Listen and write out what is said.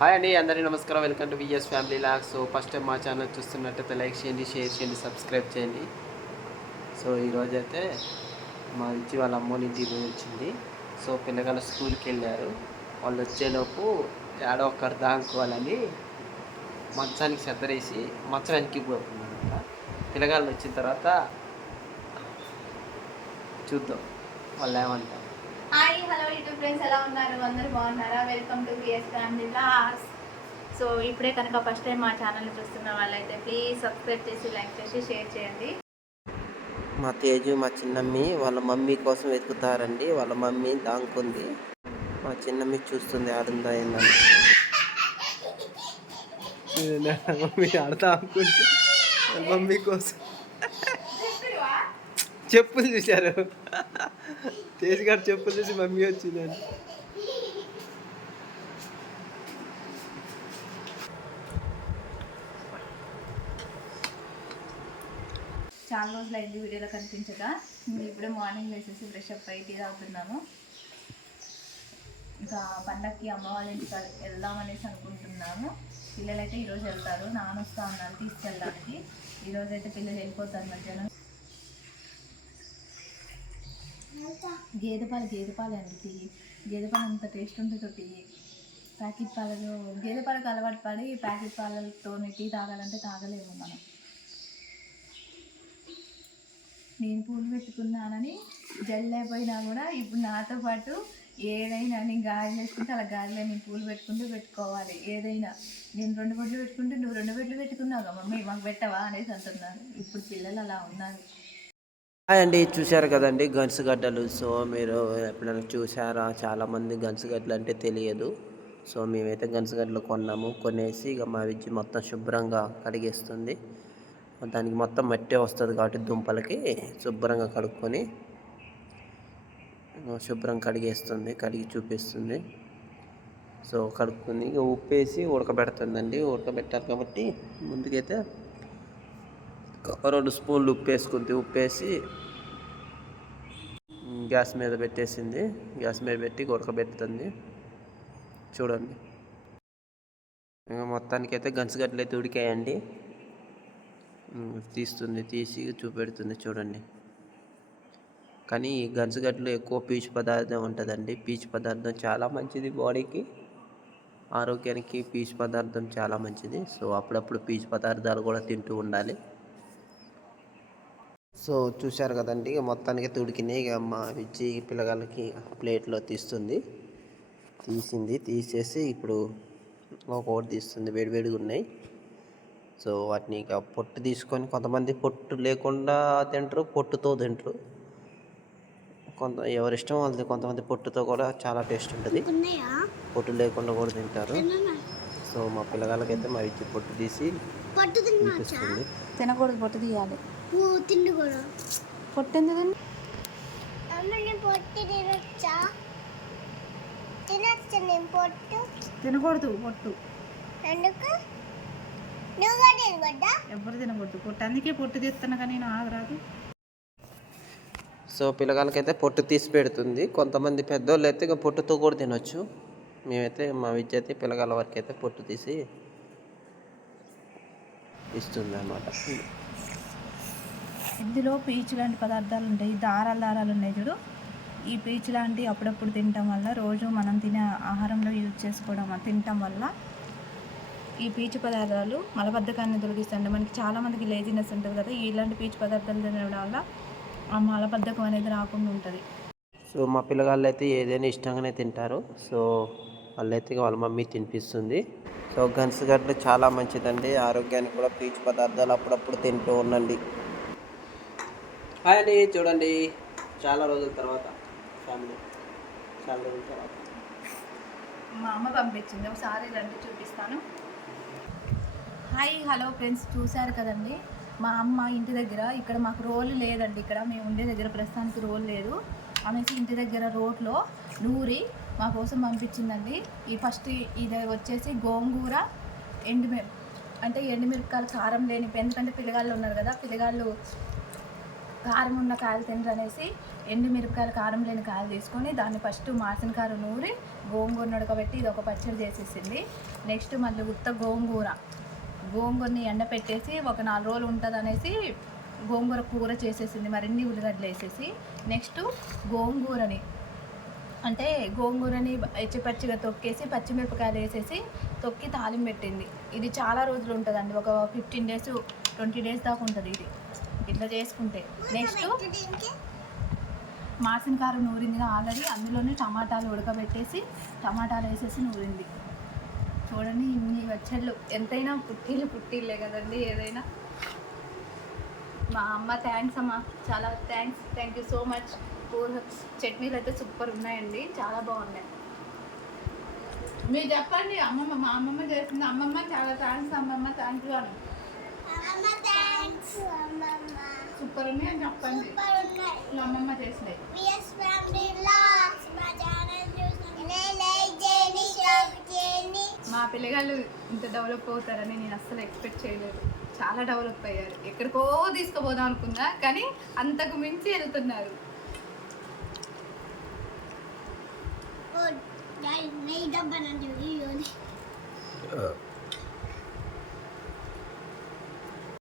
Hi అండి, అందరికీ నమస్కారం. Welcome to VS family logs. So first time మా ఛానల్ చూస్తున్నట్టయితే లైక్ చేయండి, షేర్ చేయండి, సబ్స్క్రైబ్ చేయండి. సో ఈరోజైతే మా ఇచ్చి వాళ్ళ అమ్మోని ఇంటికి పోయి వచ్చింది. సో పిల్లగాళ్ళు స్కూల్కి వెళ్ళారు. వాళ్ళు వచ్చేలోపు ఏడో ఒక్కరు దాంకోవాలని మంచానికి చెద్దరేసి మంచం వెనక్కి పోతుందన్నమాట. పిల్లగాళ్ళు వచ్చిన తర్వాత చూద్దాం వాళ్ళు ఏమంటారు. హాయ్ హలో యూట్యూబ్ ఫ్రెండ్స్, ఎలా ఉన్నారు? అందరూ బాగున్నారా? Welcome to VS family logs. So ఇప్పుడే కనుక ఫస్ట్ టైం మా ఛానల్ని చూస్తున్న వాళ్ళైతే ప్లీజ్ సబ్స్క్రైబ్ చేసి, లైక్ చేసి, షేర్ చేయండి. మా తేజు మా చిన్నమ్మి వాళ్ళ మమ్మీ కోసం వెతుకుతారండి. వాళ్ళ మమ్మీ దాంకుంది. మా చిన్నమ్మి చూస్తుంది ఆడుందా ఏందని. మమ్మీ ఆడతా అనుకుంటే మమ్మీ కోసం చెప్పులు చూశారు. తేజ్ గారు చెప్పులు చూసి మమ్మీ వచ్చిందండి. చాలా రోజులు అయింది వీడియోలో కనిపించక. ఇప్పుడే మార్నింగ్ వేసేసి ఫ్రెష్ అప్ అయి టీ తాగుతున్నాము. ఇంకా పండగకి అమ్మ వాళ్ళ ఇంటికి వెళ్దామనేసి అనుకుంటున్నాము. పిల్లలైతే ఈరోజు వెళ్తారు, నాన్న వస్తా ఉన్నారు తీసుకెళ్ళడానికి. ఈరోజు అయితే పిల్లలు వెళ్ళిపోతారు మధ్యాహ్నం. గేదె పాలు అండి టీ. గేదె పాలు అంత టేస్ట్ ఉంటుందో టీ. ప్యాకెట్ పాలలో గేదె పాలకు అలవాటు పడి ప్యాకెట్ పాలతో టీ తాగాలంటే తాగలేము మనం. నేను పూలు పెట్టుకున్నానని జల్లేకపోయినా కూడా ఇప్పుడు నాతో పాటు ఏదైనా నేను గాజులు వేసుకుంటే అలా గాజులో నేను పూలు పెట్టుకోవాలి. ఏదైనా నేను 2 బొట్లు పెట్టుకుంటే నువ్వు 2 బొట్లు పెట్టుకున్నావు మమ్మీ మాకు పెట్టవా అనేసి అంటున్నారు. ఇప్పుడు పిల్లలు అలా ఉన్నారు. హాయ్ అండి, చూశారు కదండి గన్సుగడ్డలు. సో మీరు ఎప్పుడైనా చూసారా? చాలామంది గన్సుగడ్డలు అంటే తెలియదు. సో మేమైతే గన్సుగడ్డలు కొనేసి ఇక మా విద్య మొత్తం శుభ్రంగా కడిగేస్తుంది. దానికి మొత్తం మట్టే వస్తుంది కాబట్టి దుంపలకి శుభ్రంగా కడుక్కొని శుభ్రం కడిగేస్తుంది, కడిగి చూపిస్తుంది. సో కడుక్కొని ఇక ఉప్పేసి ఉడకబెడుతుందండి. ఉడకబెట్టాలి కాబట్టి ముందుకైతే 2 స్పూన్లు ఉప్పేసి గ్యాస్ మీద పెట్టేసింది. గ్యాస్ మీద పెట్టి ఉడకబెడుతుంది. చూడండి, ఇంకా మొత్తానికైతే గన్సుగడ్డలు అయితే ఉడికాయండి. తీసి చూపెడుతుంది చూడండి. కానీ ఈ గన్సుగడ్డలు ఎక్కువ పీచు పదార్థం ఉంటుందండి. పీచు పదార్థం చాలా మంచిది బాడీకి, ఆరోగ్యానికి. పీచు పదార్థం చాలా మంచిది. సో అప్పుడప్పుడు పీచు పదార్థాలు కూడా తింటూ ఉండాలి. సో చూశారు కదండి, ఇక మొత్తానికి ఉడికినాయి. ఇక మా ఇచ్చి పిల్లగాళ్ళకి ప్లేట్లో తీసేసి ఇప్పుడు ఒక్కొక్కటి తీస్తుంది. వేడివేడిగా ఉన్నాయి. సో వాటిని ఇక పొట్టు తీసుకొని, కొంతమంది పొట్టు లేకుండా తింటారు, పొట్టుతో తింటారు. ఎవరిష్టం వాళ్ళది. కొంతమంది పొట్టుతో కూడా చాలా టేస్ట్ ఉంటుంది, పొట్టు లేకుండా కూడా తింటారు. సో మా పిల్లగాళ్ళకైతే మా ఇచ్చి పొట్టు తీసి తినిపిస్తుంది. తినకూడదు, పొట్టు తీయాలి. పొట్టు ఎందుకండి? తినకూడదు పొట్టు. ఎవరు తినకూడదు పొట్టు. అందుకే పొట్టు తీస్తున్నా కానీ నేను ఆగరాదు. సో పిల్లగాళ్ళకైతే పొట్టు తీసి పెడుతుంది. కొంతమంది పెద్దోళ్ళు అయితే ఇక పొట్టుతో కూడా తినొచ్చు. మేమైతే మా విద్య అయితే పిల్లగాళ్ళ వరకు అయితే పొట్టు తీసి ఇస్తుంది అన్నమాట. ఇందులో పీచు లాంటి పదార్థాలు ఉంటాయి, దారాలు ఉన్నాయి చూడు. ఈ పీచు లాంటి అప్పుడప్పుడు తినటం వల్ల, రోజు మనం తినే ఆహారంలో తినటం వల్ల ఈ పీచు పదార్థాలు మలబద్ధకాన్ని తొలగిస్తాయి. మనకి చాలామందికి లేజినెస్ ఉంటుంది కదా, ఇలాంటి పీచు పదార్థాలు తినడం వల్ల ఆ మలబద్ధకం అనేది రాకుండా ఉంటుంది. సో మా పిల్లగాళ్ళు అయితే ఏదైనా ఇష్టంగానే తింటారు. సో వాళ్ళైతే వాళ్ళ మమ్మీ తినిపిస్తుంది. సో గన్సుగడ్డలు చాలా మంచిదండి, ఆరోగ్యానికి కూడా. పీచు పదార్థాలు అప్పుడప్పుడు తింటూ ఉండండి. హాయ్ అండి, చూడండి చాలా రోజుల తర్వాత మా అమ్మ పంపించింది. ఒకసారి రండి చూపిస్తాను. హాయ్ హలో ఫ్రెండ్స్, చూశారు కదండి మా అమ్మ ఇంటి దగ్గర. ఇక్కడ మాకు రోల్ లేదండి, ఇక్కడ మేము ఉండే దగ్గర ప్రస్తుతానికి రోల్ లేదు అనేసి ఇంటి దగ్గర రోట్లో నూరి మా కోసం పంపించిందండి. ఫస్ట్ ఇది వచ్చేసి గోంగూర, ఎండుమిరపకాయలు కారం లేని. ఎందుకంటే పిల్లగాళ్ళు ఉన్నారు కదా, పిల్లగాళ్ళు కారం ఉన్న కాయలు తినరు అనేసి ఎండు మిరపకాయలు కారం లేని కాయలు తీసుకొని దాన్ని ఫస్ట్ మాసిన కారం నూరి గోంగూర ఉడకబెట్టి ఇది ఒక పచ్చడి చేసేసింది. నెక్స్ట్ మళ్ళీ ఉత్త గోంగూరని ఎండపెట్టేసి ఒక 4 రోజులు ఉంటుంది అనేసి గోంగూర కూర చేసేసింది మరిన్ని ఉల్లిగడ్డలు వేసేసి. నెక్స్ట్ గోంగూరని పచ్చిగా తొక్కేసి పచ్చిమిరపకాయలు వేసేసి తొక్కి తాలింపు పెట్టింది. ఇది చాలా రోజులు ఉంటుందండి, ఒక 15 days 20 days దాకా ఉంటుంది ఇది ఇట్లా చేసుకుంటే. నెక్స్ట్ మాసిన కారం నూరిందిగా ఆల్రెడీ, అందులోనే టమాటాలు ఉడకబెట్టేసి టమాటాలు వేసేసి నూరింది. చూడండి ఇన్ని పచ్చళ్ళు, ఎంతైనా పుట్టిల్లే కదండి ఏదైనా. మా అమ్మ థ్యాంక్స్ అమ్మ, చాలా థ్యాంక్ యూ సో మచ్. చట్నీలు అయితే సూపర్ ఉన్నాయండి, చాలా బాగున్నాయి. మీరు చెప్పండి అమ్మమ్మ, మా అమ్మమ్మ చేసింది. అమ్మమ్మ చాలా థ్యాంక్స్ అమ్మమ్మ, థ్యాంక్ యూ అని. సూపర్ ఉన్నాయి అని చెప్పండి. మా అమ్మమ్మ చేసినాయి. మా పిల్లగాళ్ళు ఇంత డెవలప్ అవుతారని నేను అస్సలు ఎక్స్పెక్ట్ చేయలేదు. చాలా డెవలప్ అయ్యారు. ఎక్కడికో తీసుకుపోదాం అనుకున్నా కానీ అంతకు మించి వెళ్తున్నారు. नहीं डब्बा ना दे